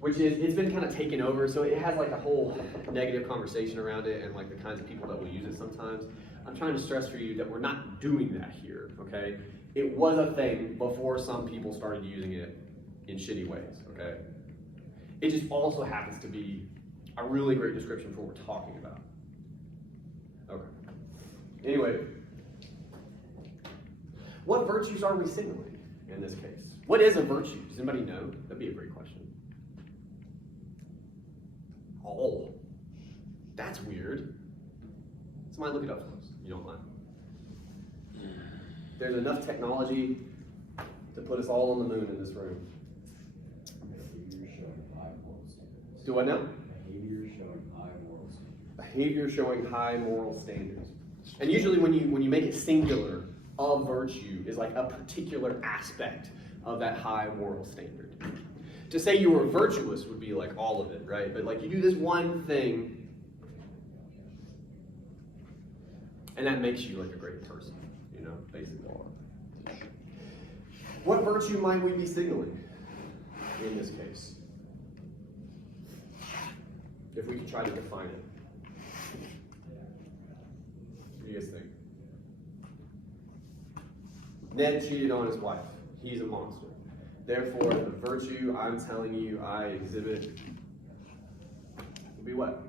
which is, it's been kind of taken over, so it has like a whole negative conversation around it and like the kinds of people that will use it sometimes. I'm trying to stress for you that we're not doing that here, okay? It was a thing before some people started using it in shitty ways, okay? It just also happens to be a really great description for what we're talking about. Okay. Anyway, what virtues are we signaling in this case? What is a virtue? Does anybody know? That'd be a great question. Oh, that's weird. Somebody look it up for us, if you don't mind. There's enough technology to put us all on the moon in this room. Behavior showing high moral standards. Do I know? Behavior showing high moral standards. Behavior showing high moral standards. And usually when you make it singular, a virtue is like a particular aspect of that high moral standard. To say you were virtuous would be like all of it, right? But like you do this one thing, and that makes you like a great person, basically. What virtue might we be signaling in this case? If we could try to define it. What do you guys think? Ned cheated on his wife. He's a monster. Therefore, the virtue I'm telling you I exhibit would be what?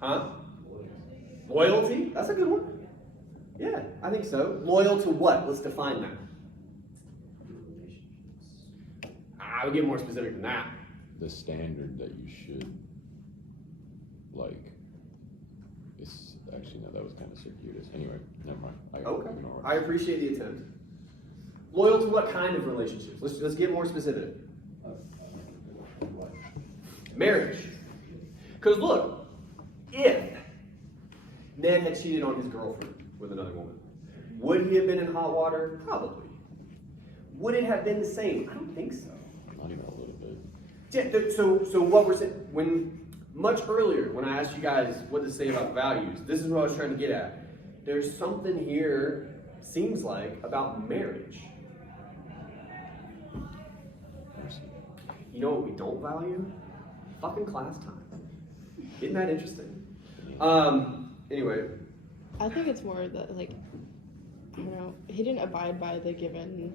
Huh? Loyalty? That's a good one. Yeah, I think so. Loyal to what? Let's define that. Relationships. I would get more specific than that. The standard that you should, it's actually, no, that was kind of circuitous. Anyway, never mind. Okay. Ignore it. I appreciate the attempt. Loyal to what kind of relationships? Let's get more specific. What? Marriage. Because look, if Ned had cheated on his girlfriend with another woman, would he have been in hot water? Probably. Would it have been the same? I don't think so. Not even a little bit. Yeah, so what we're saying, much earlier when I asked you guys what to say about values, this is what I was trying to get at. There's something here, seems like, about marriage. You know what we don't value? Fucking class time. Isn't that interesting? Anyway. I think it's more that I don't know, he didn't abide by the given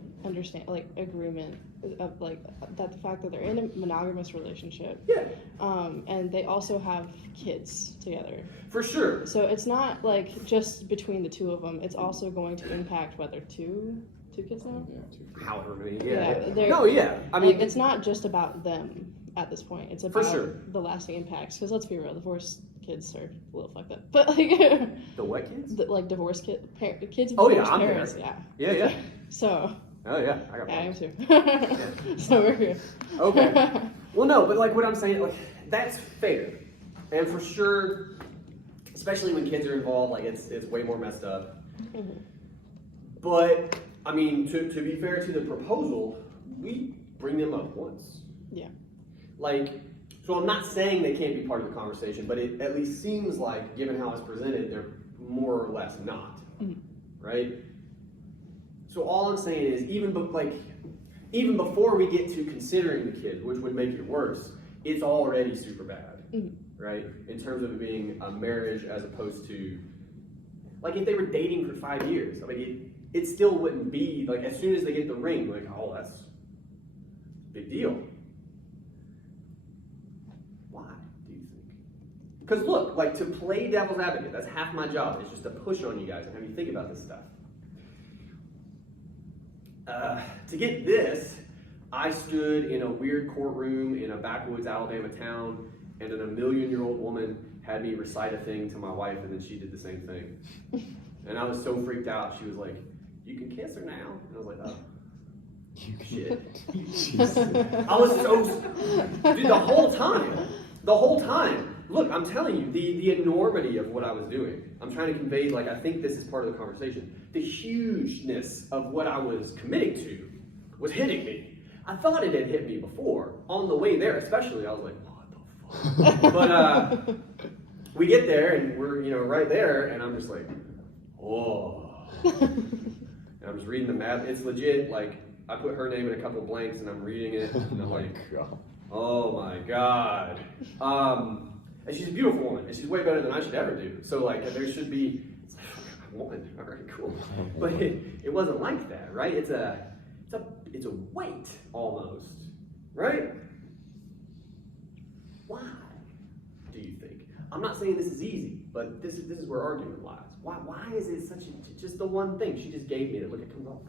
agreement of that the fact that they're in a monogamous relationship. Yeah. And they also have kids together. For sure. So it's not just between the two of them. It's also going to impact whether two kids now. Yeah, However many, Yeah, yeah. I mean, it's not just about them at this point. It's For about sure. the lasting impacts. Because let's be real, divorce kids are a little fucked up, but like The what kids? like divorced kids. Of Oh, yeah, divorced I'm parents, there. yeah. Yeah. So Oh yeah, I got yeah, I am problems. too. So we're good. Okay. Well, no, but like what I'm saying, like that's fair, and for sure, especially when kids are involved, like it's way more messed up. Mhm. But I mean, to be fair to the proposal, we bring them up once. Yeah. Like, so I'm not saying they can't be part of the conversation, but it at least seems like, given how it's presented, they're more or less not, right? So all I'm saying is, even before we get to considering the kids, which would make it worse, it's already super bad, right? In terms of it being a marriage as opposed to, like, if they were dating for 5 years, I mean, it still wouldn't be like as soon as they get the ring, like, oh, that's a big deal. Why do you think? Because look, like to play devil's advocate, that's half my job. It's just to push on you guys and have you think about this stuff. To get this, I stood in a weird courtroom in a backwoods Alabama town, and an 1,000,000-year-old woman had me recite a thing to my wife, and then she did the same thing. And I was so freaked out. She was like, "You can kiss her now." And I was like, "Oh, shit." I was so, dude, the whole time. Look, I'm telling you, the enormity of what I was doing. I'm trying to convey, like, I think this is part of the conversation. The hugeness of what I was committing to was hitting me. I thought it had hit me before. On the way there, especially, I was like, what the fuck? But we get there, and we're, right there, and I'm just like, oh. And I'm just reading the map. It's legit, like, I put her name in a couple blanks, and I'm reading it, and I'm like, oh my God. And she's a beautiful woman, and she's way better than I should ever do. So, like, there should be, it's like, I won, all right, cool. But it wasn't like that, right? It's a weight, almost, right? Why, do you think? I'm not saying this is easy, but this is where argument lies. Why is it just the one thing she just gave me that, look, it comes off?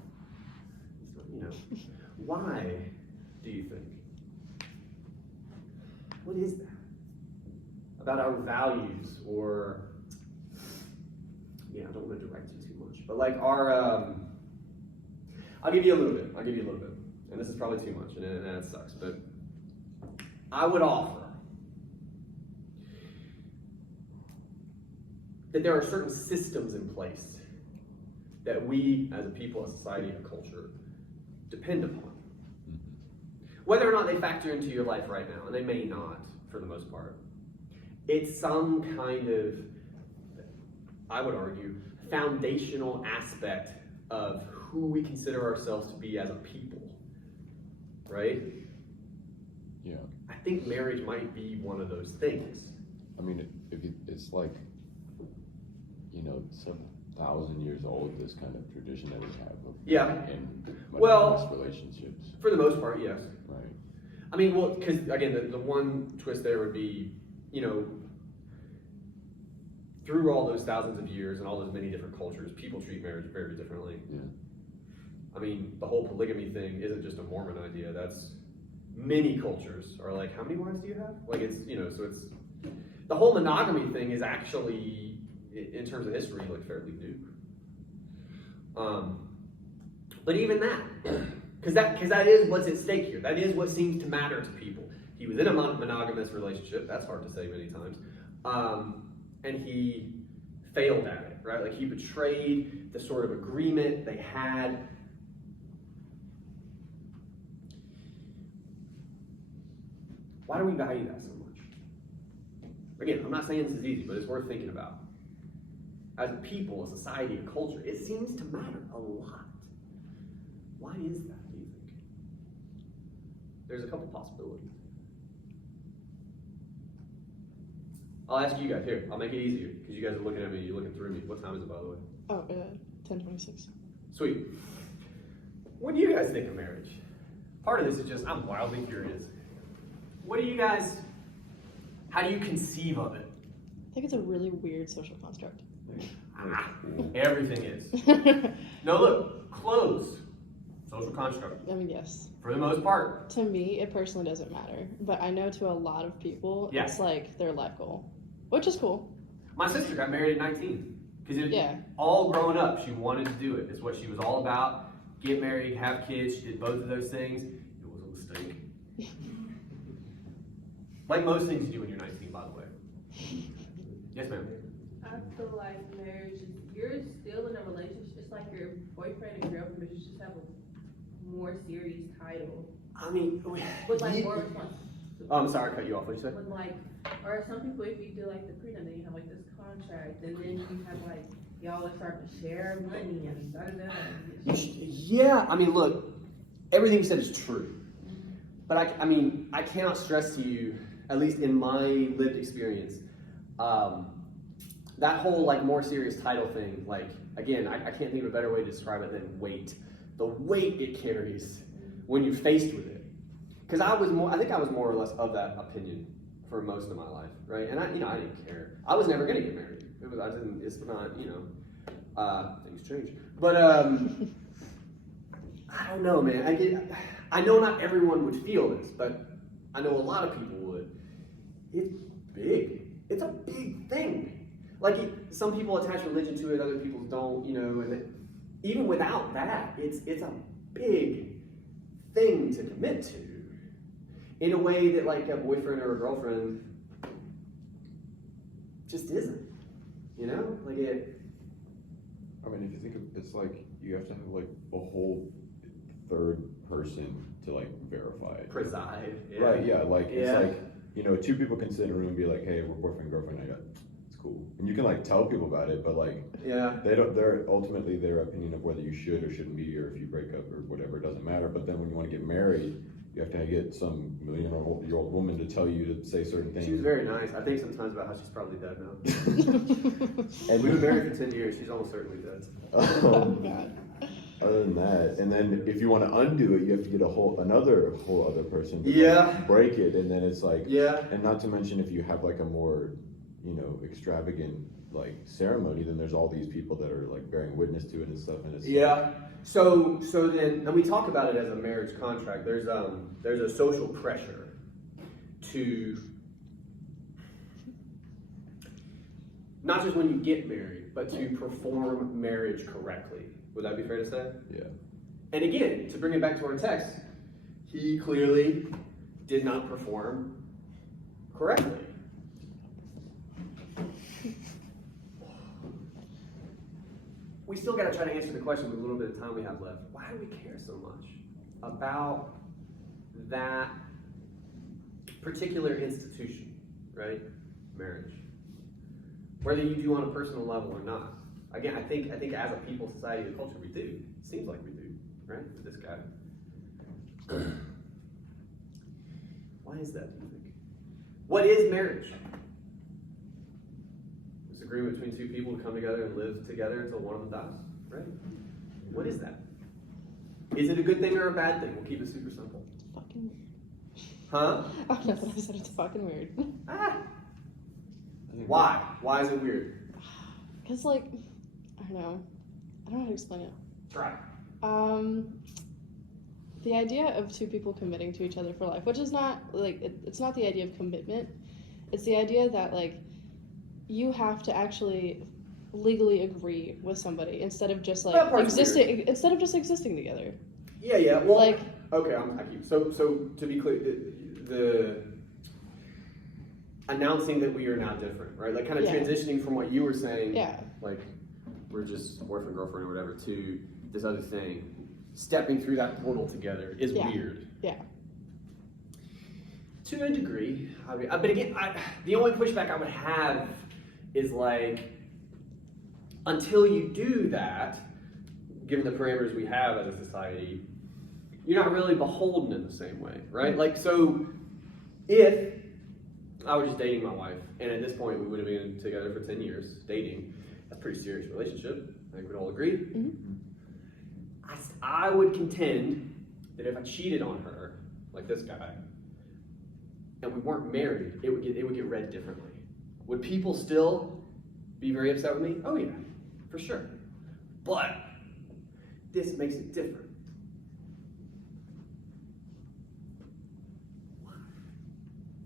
Why do you think? What is that? About our values, or, I don't want to direct you too much, but like our, I'll give you a little bit, and this is probably too much, and that sucks, but I would offer that there are certain systems in place that we, as a people, a society, a culture, depend upon. Whether or not they factor into your life right now, and they may not, for the most part. It's some kind of, I would argue, foundational aspect of who we consider ourselves to be as a people, right? Yeah. I think marriage might be one of those things. I mean, it's like, several thousand years old, this kind of tradition that we have of in monogamous relationships. For the most part, yes. Right. I mean, well, because again, the one twist there would be, through all those thousands of years and all those many different cultures, people treat marriage very differently. Yeah. I mean, the whole polygamy thing isn't just a Mormon idea. That's many cultures are like, how many wives do you have? Like, it's, so it's, the whole monogamy thing is actually, in terms of history, like fairly new. But even that, because that is what's at stake here. That is what seems to matter to people. He was in a monogamous relationship. That's hard to say many times. And he failed at it, right? Like, he betrayed the sort of agreement they had. Why do we value that so much? Again, I'm not saying this is easy, but it's worth thinking about. As a people, a society, a culture, it seems to matter a lot. Why is that, do you think? There's a couple possibilities. I'll ask you guys here. I'll make it easier, because you guys are looking at me, you're looking through me. What time is it, by the way? Oh, 10:26. Sweet. What do you guys think of marriage? Part of this is just, I'm wildly curious. What do you guys, how do you conceive of it? I think it's a really weird social construct. Everything is. No, look, clothes, social construct, I mean, yes. for the most part. To me, it personally doesn't matter, but I know to a lot of people, Yeah. it's like their life goal. which is cool. My sister got married at 19 because Yeah. all growing up, she wanted to do it. It's what she was all about. Get married, have kids. She did both of those things. It was a mistake. Like most things you do when you're 19, by the way. Yes, ma'am. I feel like marriage is, you're still in a relationship. It's like your boyfriend and girlfriend, but you just have a more serious title. I mean, With like more responsibility. Oh, I'm sorry, I cut you off. What'd you say? With like, or some people, if you do like the prenup, then you have like this contract, and then you have like, y'all are starting to share money and da-da-da. Yeah, I mean, look, everything you said is true. But I mean, I cannot stress to you, at least in my lived experience, that whole like more serious title thing, like, again, I can't think of a better way to describe it than weight. The weight it carries when you're faced with it. Because I think I was more or less of that opinion for most of my life, right? And I didn't care. I was never gonna get married. It's not, things change. But, I don't know, man. I know not everyone would feel this, but I know a lot of people would. It's big. It's a big thing. Like, some people attach religion to it, other people don't, and even without that, it's a big thing to commit to in a way that, like, a boyfriend or a girlfriend just isn't, Like, I mean, if you think of it's like you have to have like a whole third person to like verify it. preside. Yeah. Right, yeah, like Yeah. it's like, two people can sit in a room and be like, hey, we're boyfriend, girlfriend, it's cool. And you can like tell people about it, but like Yeah. they're ultimately their opinion of whether you should or shouldn't be, or if you break up or whatever, it doesn't matter. But then when you want to get married, you have to get some million-year-old woman to tell you to say certain things. She was very nice. I think sometimes about how she's probably dead now. And we've been married for 10 years. She's almost certainly dead. Oh, God. Other than that, and then if you want to undo it, you have to get another whole other person to Yeah. break it, and then it's like, Yeah. and not to mention if you have like a more, extravagant like ceremony, then there's all these people that are like bearing witness to it and stuff, and it's Yeah. So then, and we talk about it as a marriage contract. There's a social pressure to not just when you get married, but to perform marriage correctly. Would that be fair to say? Yeah. And again, to bring it back to our text, he clearly did not perform correctly. We still got to try to answer the question with a little bit of time we have left. Why do we care so much about that particular institution, right? Marriage. Whether you do on a personal level or not. Again, I think as a people, society, and culture, we do. It seems like we do, right? With this guy. Why is that, do you think? What is marriage? This agreement between two people to come together and live together until one of them dies, right? What is that? Is it a good thing or a bad thing? We'll keep it super simple. Fucking weird. Huh? Oh, no, I said it's fucking weird. Ah. Why? Why is it weird? Because, like, I don't know how to explain it. Try. The idea of two people committing to each other for life, which is not, like, it's not the idea of commitment. It's the idea that, like, you have to actually legally agree with somebody instead of just, That like, part's existing together. Yeah. Well, Like, okay, I keep. So to be clear, the announcing that we are now different, right? Like, kind of Yeah. transitioning from what you were saying, yeah. like we're just boyfriend, girlfriend, or whatever, to this other thing. Stepping through that portal together is Yeah. weird. Yeah. To a degree, but again, the only pushback I would have is like, until you do that, given the parameters we have as a society, you're not really beholden in the same way, right? Like, so if I was just dating my wife, and at this point we would have been together for 10 years, dating, that's a pretty serious relationship, I think we'd all agree. Mhm. I would contend that if I cheated on her, like this guy, and we weren't married, it would get read differently. Would people still be very upset with me? Oh yeah, for sure. But this makes it different.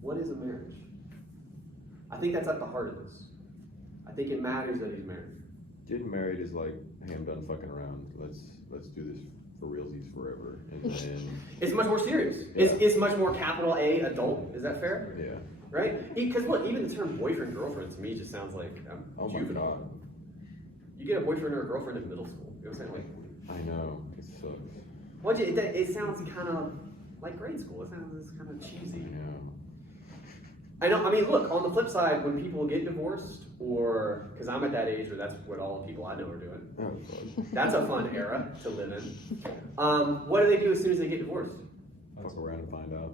What is a marriage? I think that's at the heart of this. I think it matters that he's married. Getting married is like, hey, I'm done fucking around. Let's do this for realsies forever. And then It's much more serious. It's much more capital A adult. Is that fair? yeah. Right? Because look, even the term boyfriend girlfriend to me just sounds like Oh my juvenile. god. You get a boyfriend or a girlfriend in middle school. You know what I'm saying? Like, I know. It sucks. what? It sounds kind of like grade school. It sounds kind of I cheesy. know. I know. I mean, look. On the flip side, when people get divorced, or because I'm at that age where that's what all the people I know are doing. That was fun. That's a fun era to live in. What do they do as soon as they get divorced? Fuck around and find out.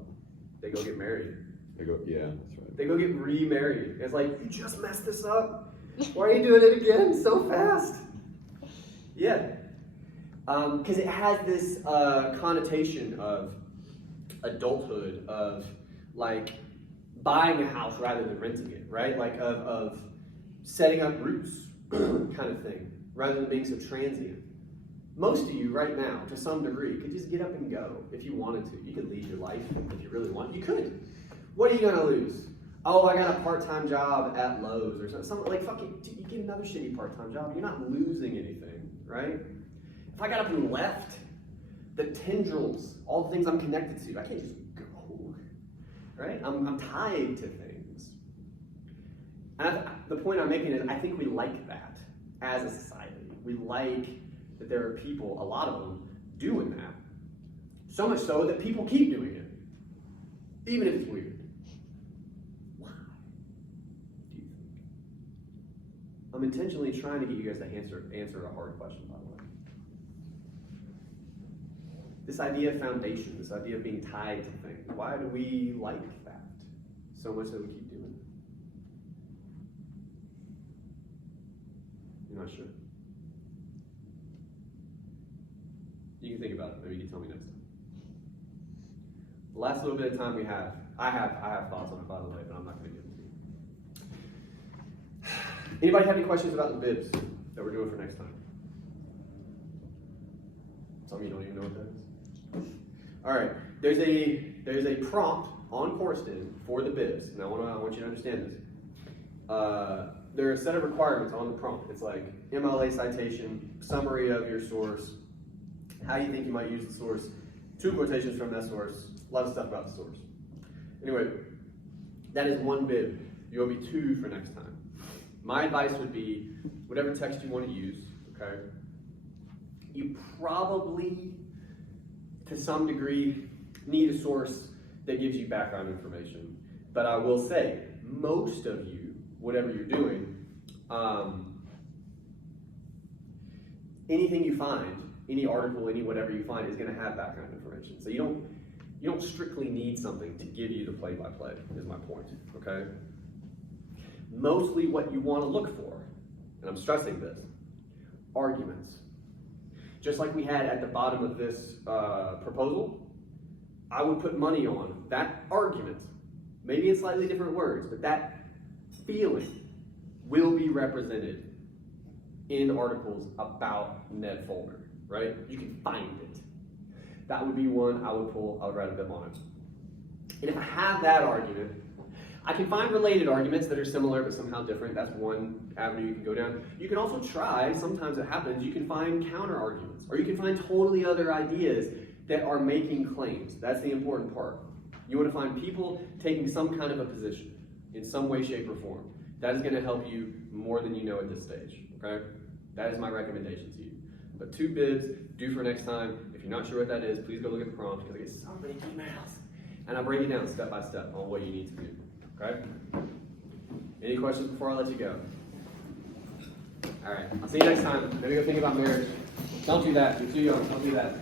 They go get married. They go, yeah, that's right. They go get remarried. It's like, you just messed this up. Why are you doing it again so fast? Yeah. Because it has this connotation of adulthood, of like buying a house rather than renting it, right? Like of setting up roots kind of thing, rather than being so transient. Most of you right now, to some degree, could just get up and go if you wanted to. You could leave your life if you really want. You could. What are you gonna lose? Oh, I got a part-time job at Lowe's or something. Like, fucking, you get another shitty part-time job. You're not losing anything, right? If I got up and left, the tendrils, all the things I'm connected to, I can't just go, right? I'm tied to things. And the point I'm making is I think we like that as a society. We like that there are people, a lot of them, doing that. So much so that people keep doing it, even if it's weird. Why do you think? I'm intentionally trying to get you guys to answer a hard question, by the way. This idea of foundation, this idea of being tied to things, why do we like that so much that we keep doing it? You're not sure? You can think about it. Maybe you can tell me next time. The last little bit of time we have, I have thoughts on it, by the way, but I'm not going to give them to you. Anybody have any questions about the bibs that we're doing for next time? Some of you don't even know what that is. All right, there's a prompt on Coursed-In for the bibs, and I want you to understand this. There are a set of requirements on the prompt. It's like MLA citation, summary of your source, how you think you might use the source, 2 quotations from that source, a lot of stuff about the source. Anyway, that is 1 bib. You owe me 2 for next time. My advice would be whatever text you want to use, okay? You probably, to some degree, need a source that gives you background information. But I will say, most of you, whatever you're doing, anything you find, any article, any whatever you find is going to have background information. So you don't strictly need something to give you the play-by-play, is my point, okay? Mostly what you want to look for, and I'm stressing this, arguments. Just like we had at the bottom of this proposal, I would put money on that argument, maybe in slightly different words, but that feeling will be represented in articles about Ned Fulmer, right? You can find it. That would be one I would pull, I would write a bib on it. And if I have that argument, I can find related arguments that are similar but somehow different. That's one avenue you can go down. You can also try, sometimes it happens, you can find counter arguments, or you can find totally other ideas that are making claims. That's the important part. You want to find people taking some kind of a position in some way, shape, or form. That is going to help you more than you know at this stage, okay? That is my recommendation to you. But 2 bibs, due for next time. If you're not sure what that is, please go look at the prompt, because I get so many emails. And I break it down step by step on what you need to do, okay? Any questions before I let you go? All right, I'll see you next time. Maybe go think about marriage. Don't do that, you're too young, don't do that.